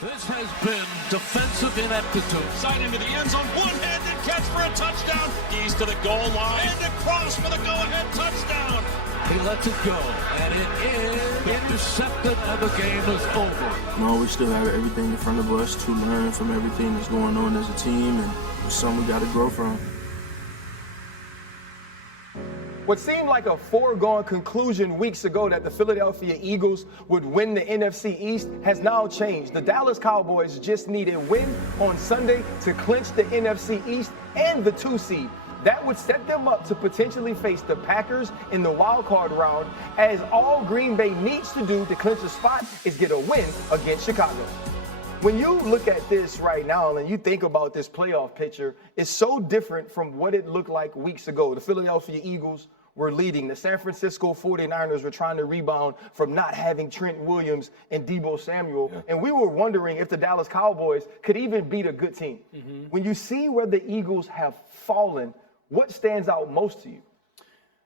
This has been defensive ineptitude. Side into the end zone, one-handed catch for a touchdown. He's to the goal line and across for the go-ahead touchdown. He lets it go, and it is intercepted, and the game is over. No, we still have everything in front of us to learn from everything that's going on as a team, and it's something we got to grow from. What seemed like a foregone conclusion weeks ago that the Philadelphia Eagles would win the NFC East has now changed. The Dallas Cowboys just need a win on Sunday to clinch the NFC East and the 2 seed. That would set them up to potentially face the Packers in the wild card round, as all Green Bay needs to do to clinch a spot is get a win against Chicago. When you look at this right now and you think about this playoff picture, it's so different from what it looked like weeks ago. The Philadelphia Eagles were leading. The San Francisco 49ers were trying to rebound from not having Trent Williams and Deebo Samuel. Yeah. And we were wondering if the Dallas Cowboys could even beat a good team. Mm-hmm. When you see where the Eagles have fallen, what stands out most to you?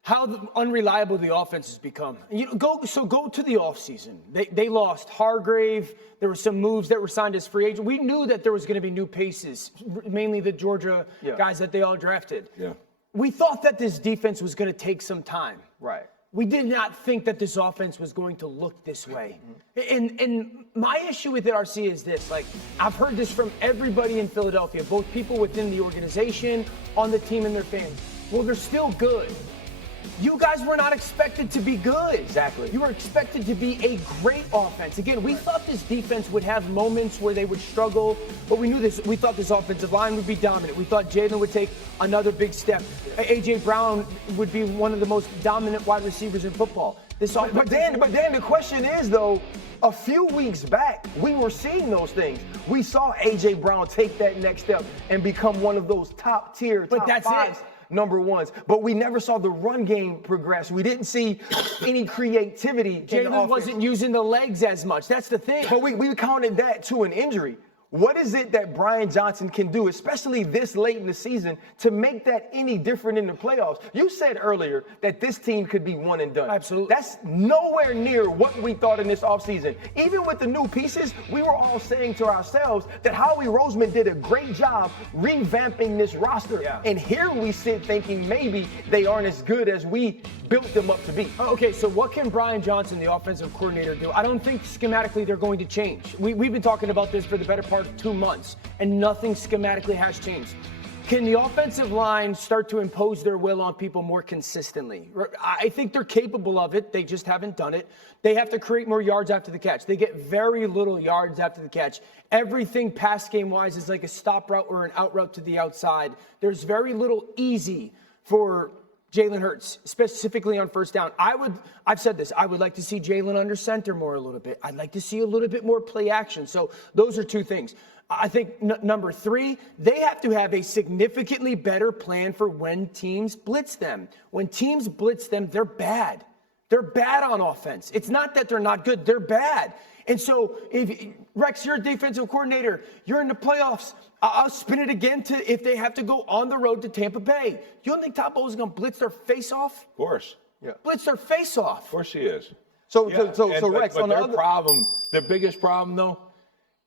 How unreliable the offense has become. Go to the offseason. They lost Hargrave. There were some moves that were signed as free agents. We knew that there was going to be new pieces, mainly the Georgia guys that they all drafted. Yeah. We thought that this defense was going to take some time. Right. We did not think that this offense was going to look this way. Mm-hmm. And my issue with it, RC, is this. Like, I've heard this from everybody in Philadelphia, both people within the organization, on the team, and their fans. Well, they're still good. You guys were not expected to be good. Exactly. You were expected to be a great offense. Again, we thought this defense would have moments where they would struggle, but we knew this. We thought this offensive line would be dominant. We thought Jalen would take another big step. A.J. Brown would be one of the most dominant wide receivers in football. But Dan, the question is, though, a few weeks back, we were seeing those things. We saw A.J. Brown take that next step and become one of those top fives. Number ones, but we never saw the run game progress. We didn't see any creativity. Jalen wasn't using the legs as much. That's the thing. But we counted that to an injury. What is it that Brian Johnson can do, especially this late in the season, to make that any different in the playoffs? You said earlier that this team could be one and done. Absolutely. That's nowhere near what we thought in this offseason. Even with the new pieces, we were all saying to ourselves that Howie Roseman did a great job revamping this roster. Yeah. And here we sit thinking maybe they aren't as good as we built them up to be. Okay, so what can Brian Johnson, the offensive coordinator, do? I don't think schematically they're going to change. We've been talking about this for the better part of 2 months, and nothing schematically has changed. Can the offensive line start to impose their will on people more consistently? I think they're capable of it. They just haven't done it. They have to create more yards after the catch. They get very little yards after the catch. Everything pass game-wise is like a stop route or an out route to the outside. There's very little easy for Jalen Hurts, specifically on first down. I've said this, I would like to see Jalen under center more a little bit. I'd like to see a little bit more play action. So those are two things. I think number 3, they have to have a significantly better plan for when teams blitz them. When teams blitz them, they're bad. They're bad on offense. It's not that they're not good, they're bad. And so, Rex, you're a defensive coordinator. You're in the playoffs. I'll spin it again to if they have to go on the road to Tampa Bay. You don't think Todd Bowles is going to blitz their face off? Of course. Yeah. Blitz their face off. Of course he is. So Rex, on the other problem, their biggest problem, though,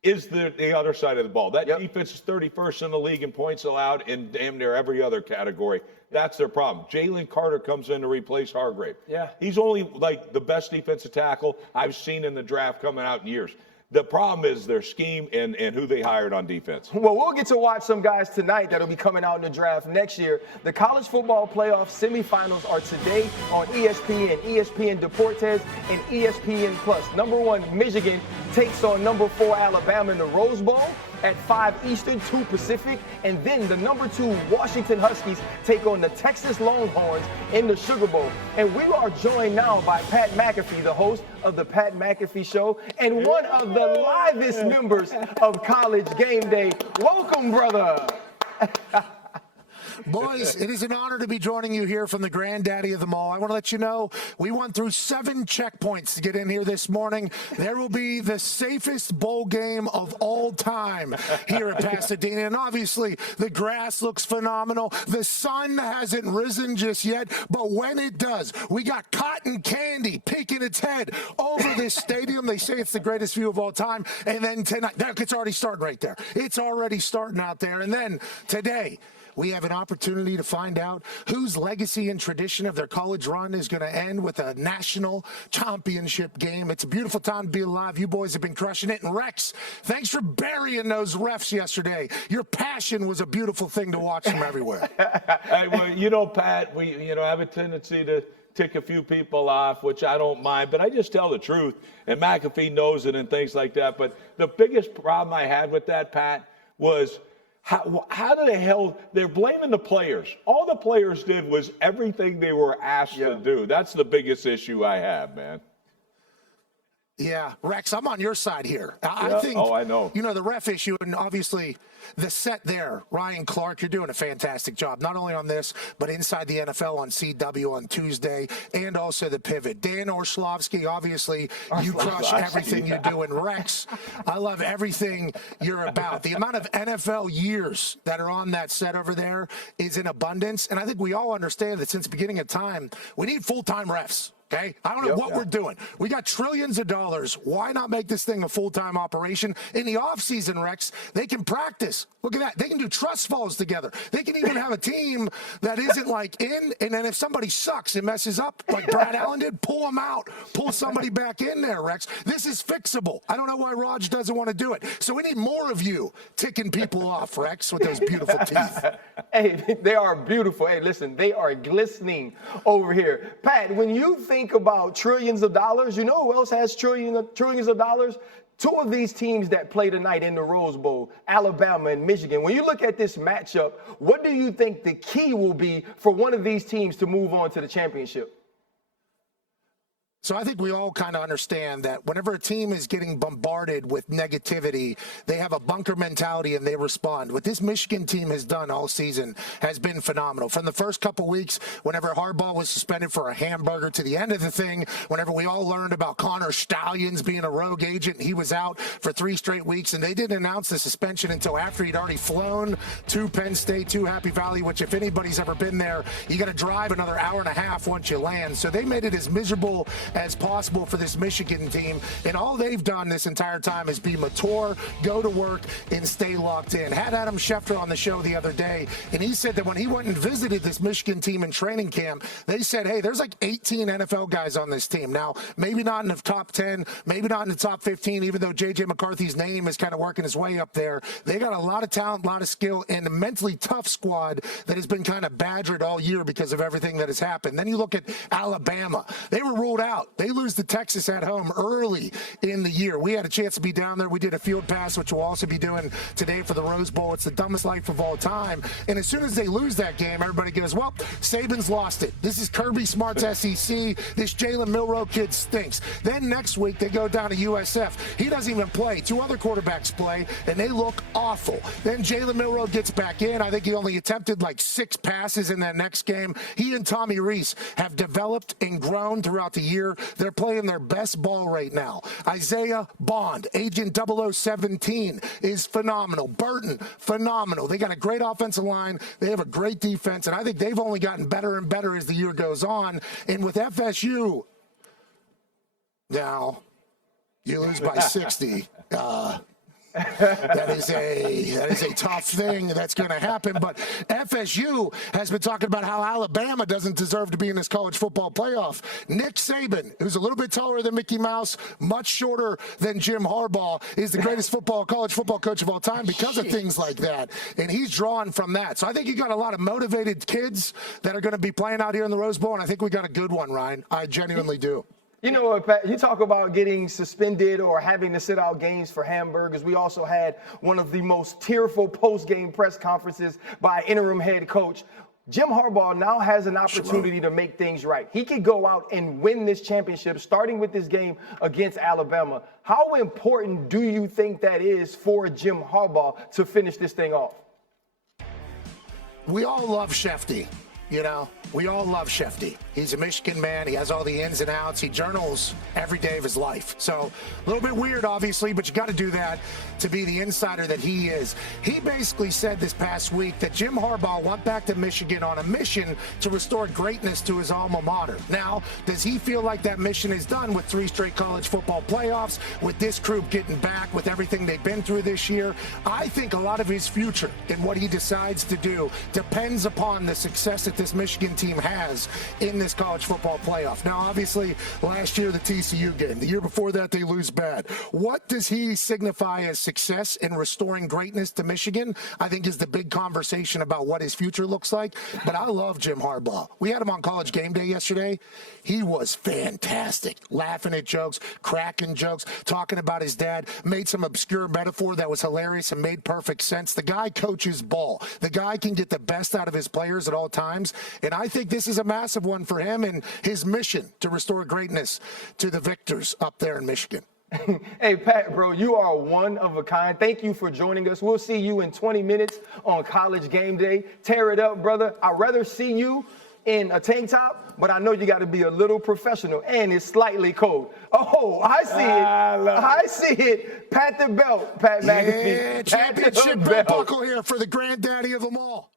is the other side of the ball. That defense is 31st in the league in points allowed in damn near every other category. That's their problem. Jalen Carter comes in to replace Hargrave. Yeah. He's only like the best defensive tackle I've seen in the draft coming out in years. The problem is their scheme and who they hired on defense. Well, we'll get to watch some guys tonight that'll be coming out in the draft next year. The college football playoff semifinals are today on ESPN, ESPN Deportes, and ESPN Plus. Number 1, Michigan takes on number 4, Alabama in the Rose Bowl at 5 Eastern, 2 Pacific. And then the number 2, Washington Huskies take on the Texas Longhorns in the Sugar Bowl. And we are joined now by Pat McAfee, the host of the Pat McAfee Show and one of the livest members of College Game Day. Welcome, brother. Boys, it is an honor to be joining you here from the granddaddy of them all. I want to let you know we went through 7 checkpoints to get in here this morning. There will be the safest bowl game of all time here at Pasadena. And obviously, the grass looks phenomenal. The sun hasn't risen just yet, but when it does, we got cotton candy peeking its head over this stadium. They say it's the greatest view of all time. And then tonight, it's already starting right there. It's already starting out there. And then today, we have an opportunity to find out whose legacy and tradition of their college run is going to end with a national championship game. It's a beautiful time to be alive. You boys have been crushing it. And Rex, thanks for burying those refs yesterday. Your passion was a beautiful thing to watch from everywhere. Hey, well, Pat, we have a tendency to tick a few people off, which I don't mind, but I just tell the truth. And McAfee knows it and things like that. But the biggest problem I had with that, Pat, was how the hell they're blaming the players. All the players did was everything they were asked to do. That's the biggest issue I have, man. Yeah, Rex, I'm on your side here. I think, I know. The ref issue, and obviously the set there, Ryan Clark, you're doing a fantastic job, not only on this, but inside the NFL on CW on Tuesday, and also the pivot. Dan Orshlovsky, obviously, you crush everything you do. And Rex, I love everything you're about. The amount of NFL years that are on that set over there is in abundance, and I think we all understand that since the beginning of time, we need full-time refs. Okay, I don't know what we're doing. We got trillions of dollars. Why not make this thing a full-time operation? In the offseason, Rex, they can practice. Look at that. They can do trust falls together. They can even have a team that isn't and then if somebody sucks and messes up, like Brad Allen did, pull them out. Pull somebody back in there, Rex. This is fixable. I don't know why Raj doesn't want to do it. So we need more of you ticking people off, Rex, with those beautiful teeth. Hey, they are beautiful. Hey, listen, they are glistening over here. Pat, when you think about trillions of dollars, you know who else has trillions of dollars? 2 of these teams that play tonight in the Rose Bowl, Alabama and Michigan. When you look at this matchup, what do you think the key will be for one of these teams to move on to the championship? So I think we all kind of understand that whenever a team is getting bombarded with negativity, they have a bunker mentality and they respond. What this Michigan team has done all season has been phenomenal. From the first couple weeks, whenever Harbaugh was suspended for a hamburger, to the end of the thing, whenever we all learned about Connor Stallions being a rogue agent, he was out for 3 straight weeks, and they didn't announce the suspension until after he'd already flown to Penn State, to Happy Valley, which if anybody's ever been there, you got to drive another hour and a half once you land. So they made it as miserable as possible for this Michigan team, and all they've done this entire time is be mature, go to work, and stay locked in. Had Adam Schefter on the show the other day, and he said that when he went and visited this Michigan team in training camp, they said, hey, there's like 18 NFL guys on this team. Now, maybe not in the top 10, maybe not in the top 15, even though J.J. McCarthy's name is kind of working his way up there. They got a lot of talent, a lot of skill, and a mentally tough squad that has been kind of badgered all year because of everything that has happened. Then you look at Alabama. They were ruled out. They lose to Texas at home early in the year. We had a chance to be down there. We did a field pass, which we'll also be doing today for the Rose Bowl. It's the dumbest life of all time. And as soon as they lose that game, everybody goes, well, Saban's lost it. This is Kirby Smart's SEC. This Jalen Milroe kid stinks. Then next week, they go down to USF. He doesn't even play. 2 other quarterbacks play, and they look awful. Then Jalen Milroe gets back in. I think he only attempted like 6 passes in that next game. He and Tommy Rees have developed and grown throughout the year. They're playing their best ball right now. Isaiah Bond, Agent 0017, is phenomenal. Burton, phenomenal. They got a great offensive line. They have a great defense, and I think they've only gotten better and better as the year goes on. And with FSU, now, you lose by 60. That is a tough thing that's going to happen. But FSU has been talking about how Alabama doesn't deserve to be in this college football playoff. Nick Saban, who's a little bit taller than Mickey Mouse, much shorter than Jim Harbaugh, is the greatest college football coach of all time because of things like that. And he's drawn from that. So I think you got a lot of motivated kids that are going to be playing out here in the Rose Bowl, and I think we got a good one, Ryan. I genuinely do. You know what, Pat? You talk about getting suspended or having to sit out games for hamburgers. We also had one of the most tearful post-game press conferences by interim head coach. Jim Harbaugh now has an opportunity to make things right. He could go out and win this championship, starting with this game against Alabama. How important do you think that is for Jim Harbaugh to finish this thing off? we all love Shefty. You know, we all love Shefty. He's a Michigan man. He has all the ins and outs. He journals every day of his life. So a little bit weird, obviously, but you got to do that to be the insider that he is. He basically said this past week that Jim Harbaugh went back to Michigan on a mission to restore greatness to his alma mater. Now, does he feel like that mission is done with 3 straight college football playoffs, with this group getting back, with everything they've been through this year? I think a lot of his future in what he decides to do depends upon the success that this Michigan team has in this college football playoff. Now, obviously, last year, the TCU game. The year before that, they lose bad. What does he signify as success in restoring greatness to Michigan? I think is the big conversation about what his future looks like. But I love Jim Harbaugh. We had him on College Game Day yesterday. He was fantastic, laughing at jokes, cracking jokes, talking about his dad, made some obscure metaphor that was hilarious and made perfect sense. The guy coaches ball. The guy can get the best out of his players at all times. And I think this is a massive one for him and his mission to restore greatness to the victors up there in Michigan. Hey, Pat, bro, you are one of a kind. Thank you for joining us. We'll see you in 20 minutes on College Game Day. Tear it up, brother. I'd rather see you in a tank top, but I know you got to be a little professional, and it's slightly cold. Oh, I see it. I see it. Pat the belt, Pat McAfee. Yeah, championship belt buckle here for the granddaddy of them all.